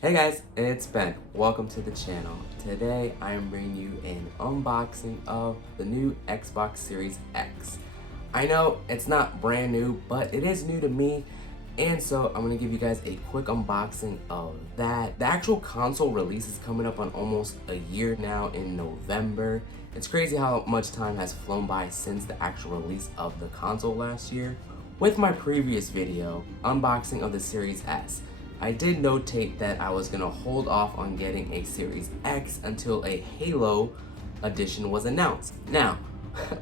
Hey guys, it's Ben. Welcome to the channel. Today I am bringing you an unboxing of the new Xbox Series X. I know it's not brand new, but it is new to me, and so I'm going to give you guys a quick unboxing of that. The actual console release is coming up on almost a year now in November. It's crazy how much time has flown by since the actual release of the console last year. With my previous video, unboxing of the Series S, I did notate that I was gonna hold off on getting a Series X until a Halo edition was announced. Now,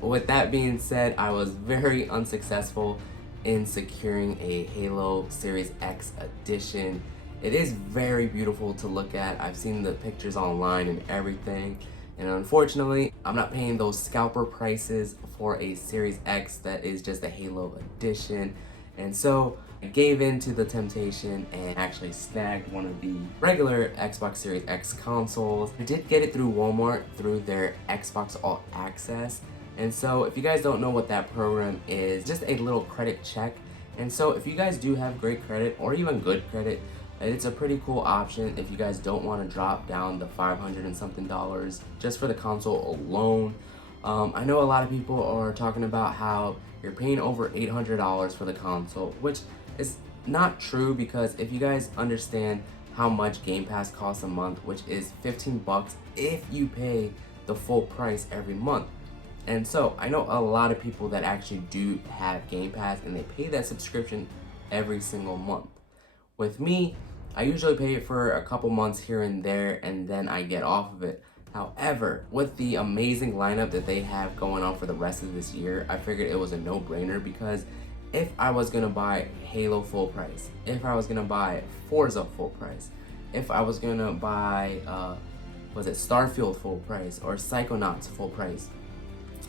with that being said, I was very unsuccessful in securing a Halo Series X edition. It is very beautiful to look at. I've seen the pictures online and everything. And unfortunately, I'm not paying those scalper prices for a Series X that is just a Halo edition. And so I gave in to the temptation and actually snagged one of the regular Xbox Series X consoles. I did get it through Walmart through their Xbox All Access. And so if you guys don't know what that program is, just a little credit check. And so if you guys do have great credit or even good credit, it's a pretty cool option if you guys don't want to drop down the $500 and something just for the console alone. I know a lot of people are talking about how you're paying over $800 for the console, which is not true, because if you guys understand how much Game Pass costs a month, which is 15 bucks if you pay the full price every month. And so I know a lot of people that actually do have Game Pass and they pay that subscription every single month. With me, I usually pay it for a couple months here and there, and then I get off of it. However, with the amazing lineup that they have going on for the rest of this year, I figured it was a no-brainer, because if I was gonna buy Halo full price, if I was gonna buy Forza full price, if I was gonna buy, Starfield full price or Psychonauts full price,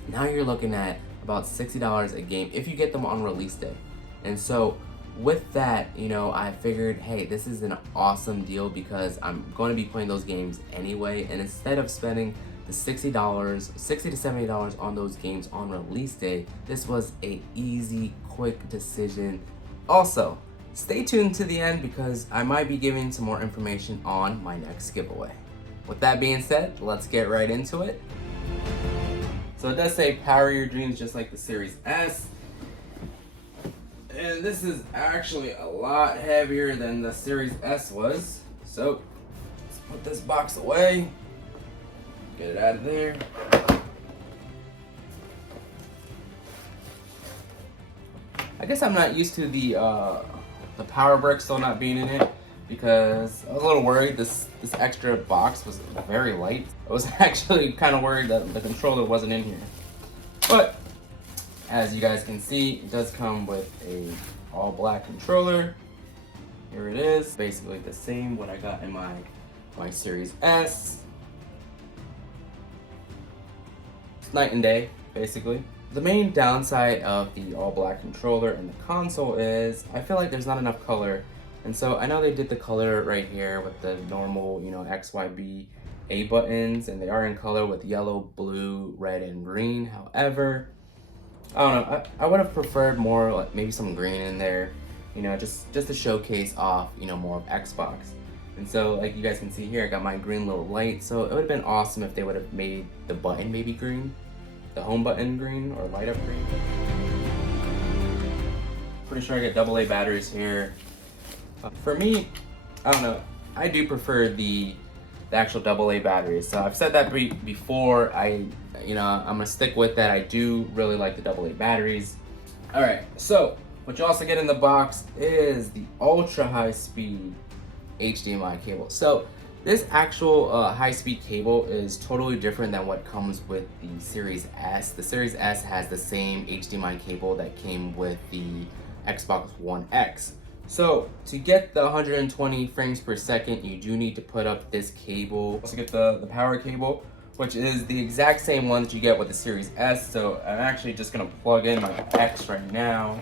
now you're looking at about $60 a game if you get them on release day. And so with that, I figured, hey, this is an awesome deal because I'm going to be playing those games anyway. And instead of spending the $60 to $70 on those games on release day, this was a easy, quick decision. Also, stay tuned to the end because I might be giving some more information on my next giveaway. With that being said, let's get right into it. So it does say power your dreams just like the Series S. And this is actually a lot heavier than the Series S was. So let's put this box away. Get it out of there. I guess I'm not used to the power brick still not being in it, because I was a little worried this extra box was very light. I was actually kind of worried that the controller wasn't in here. But as you guys can see, it does come with a all black controller. Here it is, basically the same what I got in my Series S. It's night and day, basically. The main downside of the all black controller and the console is I feel like there's not enough color. And so I know they did the color right here with the normal, X, Y, B, A buttons, and they are in color with yellow, blue, red, and green. However, I don't know, I would have preferred more, like maybe some green in there, just to showcase off, more of Xbox. And so, like you guys can see here, I got my green little light. So it would have been awesome if they would have made the button maybe green, the home button green, or light up green. Pretty sure I get AA batteries here. For me, I don't know, I do prefer the actual AA batteries. So I've said that before. I'm gonna stick with that. I do really like the AA batteries. All right, so what you also get in the box is the ultra high speed HDMI cable. So this actual high speed cable is totally different than what comes with the Series S. The Series S has the same HDMI cable that came with the Xbox One X. So to get the 120 frames per second, you do need to put up this cable. Also get the power cable, which is the exact same one that you get with the Series S. So I'm actually just gonna plug in my X right now.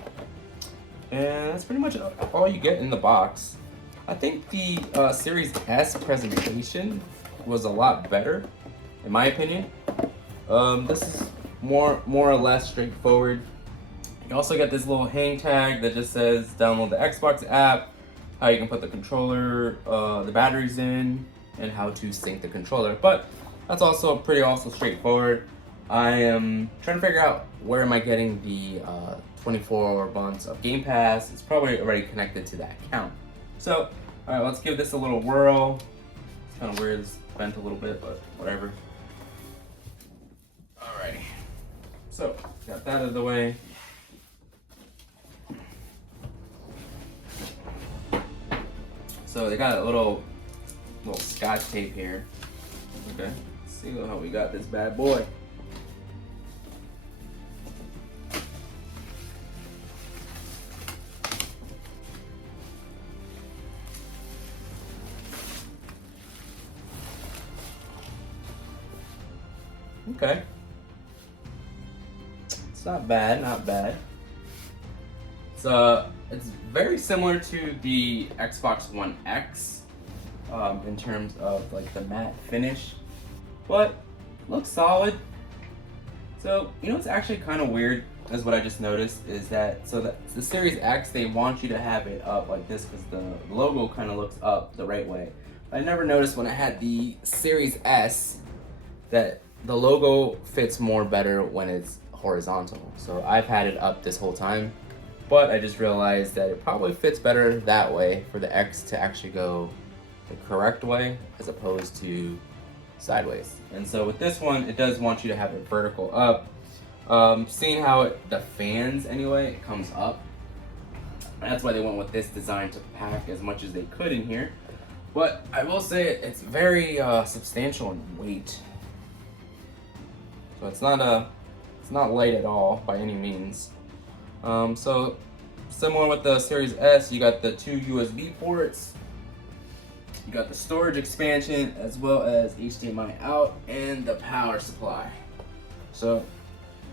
And that's pretty much all you get in the box. I think the Series S presentation was a lot better, in my opinion. This is more or less straightforward. You also get this little hang tag that just says download the Xbox app, how you can put the controller, the batteries in, and how to sync the controller. But that's also pretty straightforward. I am trying to figure out where am I getting the 24 months of Game Pass. It's probably already connected to that account. So, all right, let's give this a little whirl. It's kind of weird, it's bent a little bit, but whatever. All right, so got that out of the way. So they got a little scotch tape here. Okay, let's see how we got this bad boy. Okay. It's not bad, not bad. It's very similar to the Xbox One X in terms of like the matte finish, but looks solid. So, you know what's actually kind of weird is what I just noticed is that, the Series X, they want you to have it up like this because the logo kind of looks up the right way. I never noticed when I had the Series S that the logo fits more better when it's horizontal. So I've had it up this whole time, but I just realized that it probably fits better that way for the X to actually go the correct way as opposed to sideways. And so with this one, it does want you to have it vertical up. Seeing how the fans anyway, it comes up. And that's why they went with this design to pack as much as they could in here. But I will say it's very substantial in weight. So it's not light at all by any means. So similar with the Series S, you got the 2 USB ports, you got the storage expansion, as well as HDMI out and the power supply. So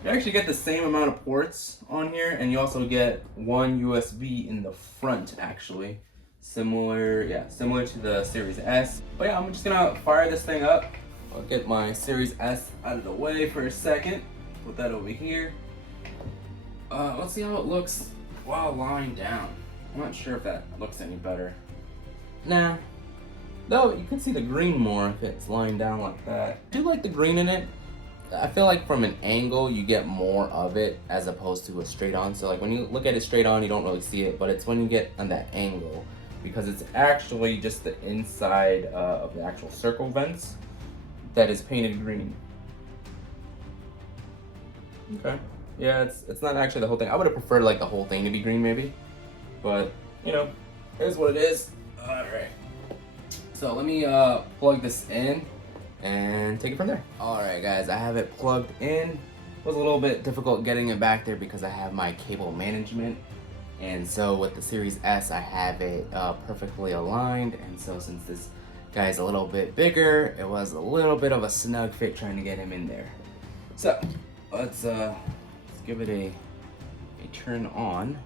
you actually get the same amount of ports on here, and you also get 1 USB in the front actually. Similar to the Series S. But yeah, I'm just gonna fire this thing up. I'll get my Series S out of the way for a second. Put that over here. Let's see how it looks while lying down. I'm not sure if that looks any better. Nah. Though you can see the green more if it's lying down like that. I do like the green in it. I feel like from an angle you get more of it as opposed to a straight on. So like when you look at it straight on, you don't really see it, but it's when you get on that angle, because it's actually just the inside of the actual circle vents that is painted green. Okay. Yeah, it's not actually the whole thing. I would have preferred like the whole thing to be green maybe, but you know, here's what it is. All right. So let me plug this in and take it from there. All right, guys, I have it plugged in. It was a little bit difficult getting it back there because I have my cable management, and so with the Series S, I have it perfectly aligned. And so since this guy's a little bit bigger, it was a little bit of a snug fit trying to get him in there. So let's give it a turn on.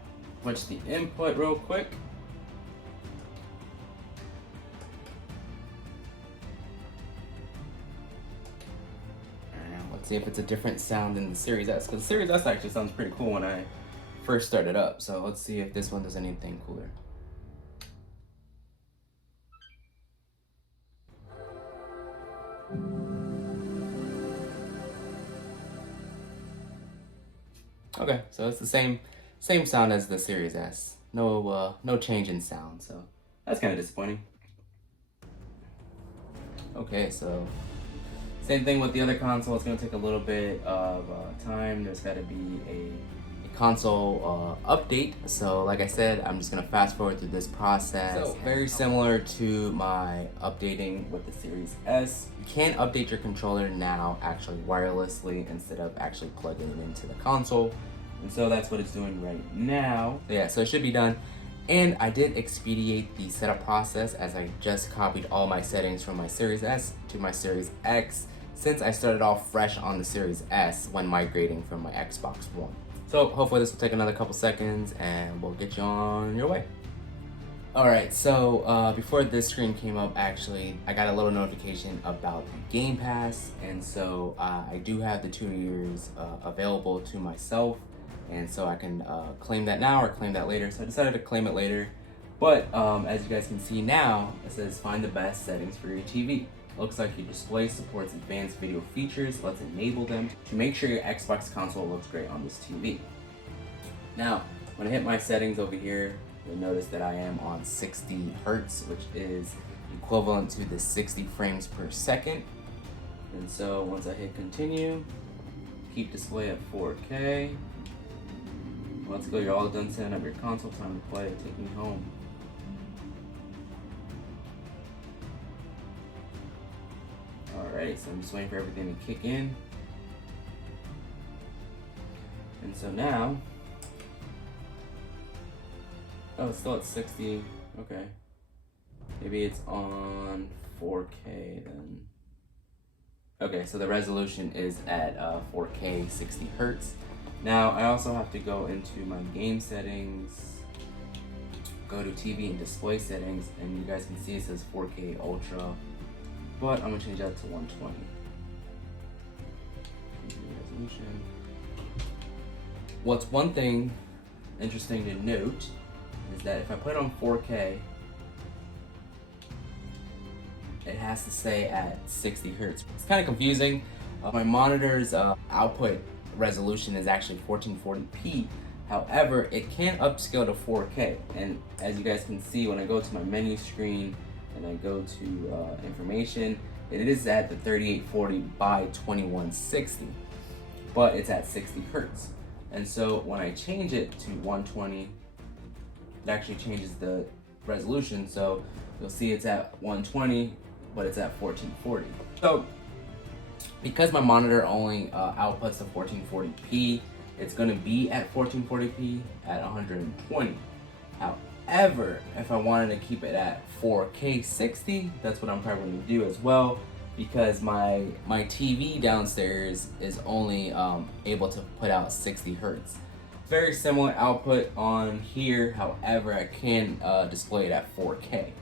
Switch the input real quick. And let's see if it's a different sound than the Series S, because the Series S actually sounds pretty cool when I first started up. So let's see if this one does anything cooler. Okay, so it's the same sound as the Series S. No change in sound, so that's kind of disappointing. Okay, so same thing with the other console. It's gonna take a little bit of time. There's got to be a console update. So like I said, I'm just gonna fast forward through this process. So very similar to my updating with the Series S. You can update your controller now actually wirelessly instead of actually plugging it into the console. And so that's what it's doing right now. Yeah, so it should be done. And I did expedite the setup process as I just copied all my settings from my Series S to my Series X, since I started off fresh on the Series S when migrating from my Xbox One. So hopefully this will take another couple seconds and we'll get you on your way. Alright, so before this screen came up, actually, I got a little notification about the Game Pass, and so I do have the 2 years available to myself, and so I can claim that now or claim that later. So I decided to claim it later. But as you guys can see now, it says find the best settings for your TV. Looks like your display supports advanced video features. Let's enable them to make sure your Xbox console looks great on this TV. Now, when I hit my settings over here, you'll notice that I am on 60 Hertz, which is equivalent to the 60 frames per second. And so once I hit continue, keep display at 4K. Let's go, you're all done setting up your console, time to play, take me home. Alright, so I'm just waiting for everything to kick in. And so now, oh, it's still at 60, okay. Maybe it's on 4K then. Okay, so the resolution is at 4K 60 Hertz. Now, I also have to go into my game settings, go to TV and display settings, and you guys can see it says 4K Ultra, but I'm gonna change that to 120. Resolution. What's one thing interesting to note is that if I put it on 4K, it has to stay at 60 Hertz. It's kind of confusing. My monitor's output resolution is actually 1440p. However, it can upscale to 4K. And as you guys can see, when I go to my menu screen and I go to information, it is at the 3840 by 2160, but it's at 60 Hertz. And so when I change it to 120, it actually changes the resolution. So you'll see it's at 120, but it's at 1440. So because my monitor only outputs to 1440p, it's gonna be at 1440p at 120. However, if I wanted to keep it at 4K 60, that's what I'm probably gonna do as well, because my TV downstairs is only able to put out 60 Hertz. Very similar output on here, however, I can display it at 4K.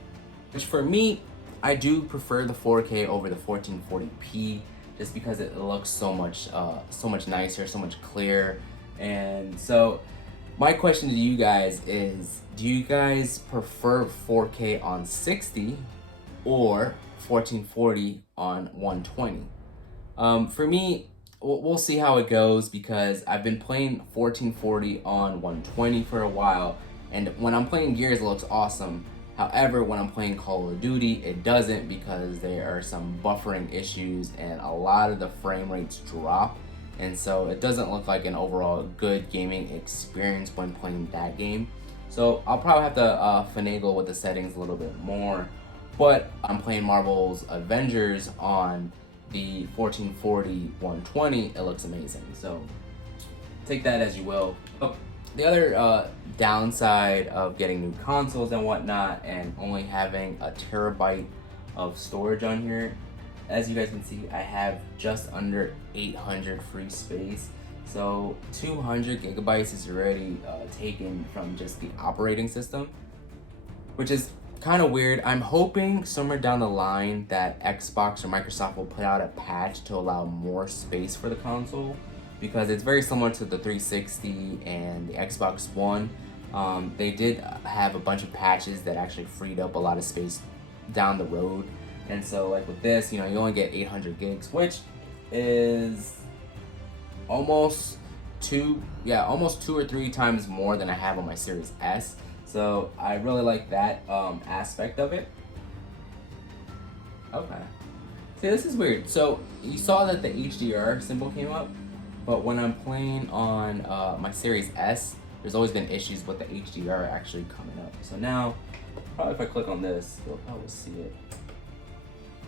Which for me, I do prefer the 4K over the 1440p, just because it looks so much nicer, so much clearer. And so my question to you guys is, do you guys prefer 4K on 60 or 1440 on 120? For me, we'll see how it goes, because I've been playing 1440 on 120 for a while, and when I'm playing Gears, it looks awesome. However, when I'm playing Call of Duty, it doesn't, because there are some buffering issues and a lot of the frame rates drop. And so it doesn't look like an overall good gaming experience when playing that game. So I'll probably have to finagle with the settings a little bit more. But I'm playing Marvel's Avengers on the 1440 120, it looks amazing. So take that as you will. The other downside of getting new consoles and whatnot, and only having a terabyte of storage on here, as you guys can see, I have just under 800 free space. So 200 gigabytes is already taken from just the operating system, which is kind of weird. I'm hoping somewhere down the line that Xbox or Microsoft will put out a patch to allow more space for the console, because it's very similar to the 360 and the Xbox One. They did have a bunch of patches that actually freed up a lot of space down the road. And so like with this, you only get 800 gigs, which is almost two or three times more than I have on my Series S. So I really like that aspect of it. Okay. See, this is weird. So you saw that the HDR symbol came up, but when I'm playing on my Series S, there's always been issues with the HDR actually coming up. So now, probably if I click on this, you'll probably see it.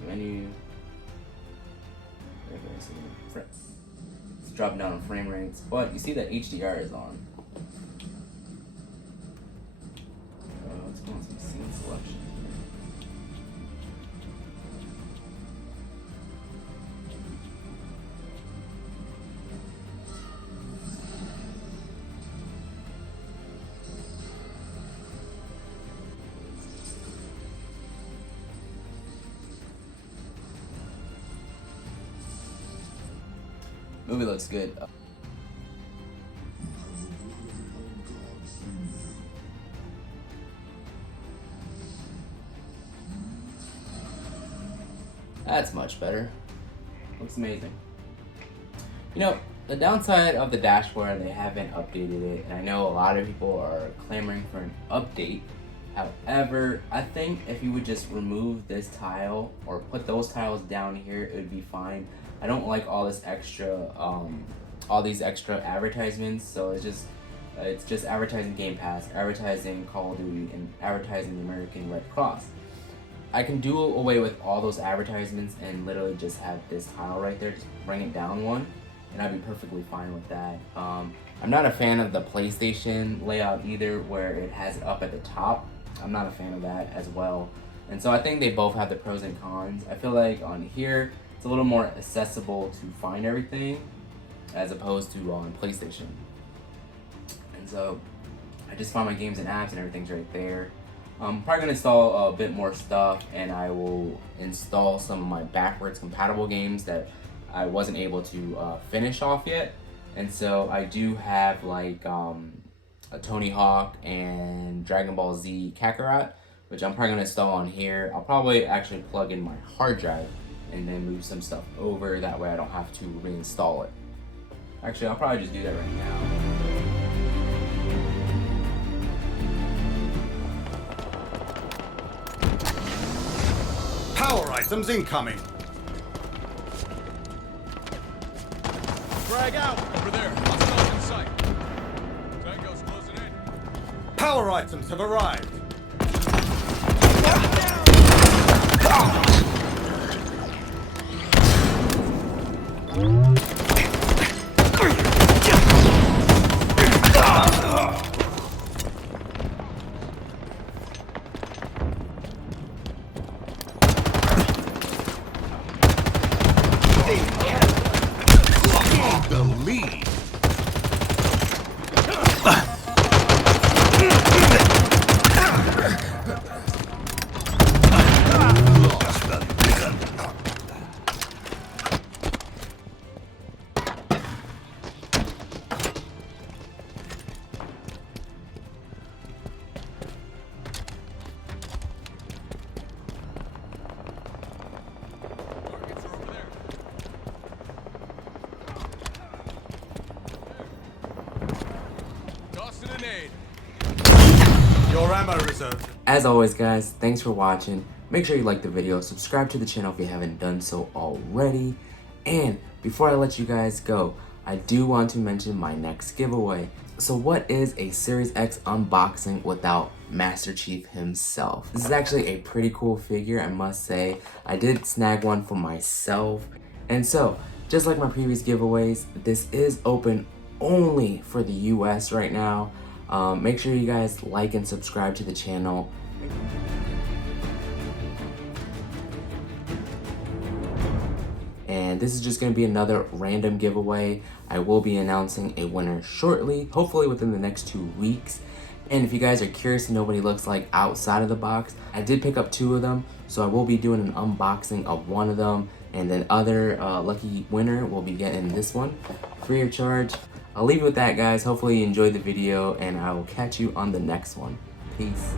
Menu. Okay, so it's dropping down on frame rates, but you see that HDR is on. Let's go on some scene selection here. Movie looks good. That's much better. Looks amazing. You know, the downside of the dashboard, they haven't updated it, and I know a lot of people are clamoring for an update. However, I think if you would just remove this tile or put those tiles down here, it would be fine. I don't like all this extra, all these extra advertisements. So it's just advertising Game Pass, advertising Call of Duty, and advertising the American Red Cross. I can do away with all those advertisements and literally just have this tile right there, just bring it down one, and I'd be perfectly fine with that. I'm not a fan of the PlayStation layout either, where it has it up at the top. I'm not a fan of that as well. And so I think they both have the pros and cons. I feel like on here, it's a little more accessible to find everything as opposed to on PlayStation. And so I just found my games and apps and everything's right there. I'm probably gonna install a bit more stuff, and I will install some of my backwards compatible games that I wasn't able to finish off yet. And so I do have like a Tony Hawk and Dragon Ball Z Kakarot, which I'm probably gonna install on here. I'll probably actually plug in my hard drive and then move some stuff over. That way I don't have to reinstall it. Actually, I'll probably just do that right now. Power items incoming. Frag out! Over there. Hostiles in sight. Tango's closing in. Power items have arrived. The lead. Your ammo reserve. As always, guys, thanks for watching. Make sure you like the video, subscribe to the channel if you haven't done so already. And before I let you guys go, I do want to mention my next giveaway. So what is a Series X unboxing without Master Chief himself? This is actually a pretty cool figure, I must say. I did snag one for myself. And so, just like my previous giveaways, this is open only for the US right now. Make sure you guys like and subscribe to the channel. And this is just going to be another random giveaway. I will be announcing a winner shortly, hopefully within the next 2 weeks. And if you guys are curious to know what he looks like outside of the box, I did pick up 2 of them, so I will be doing an unboxing of one of them, and then other lucky winner will be getting this one free of charge. I'll leave you with that, guys. Hopefully you enjoyed the video, and I will catch you on the next one. Peace.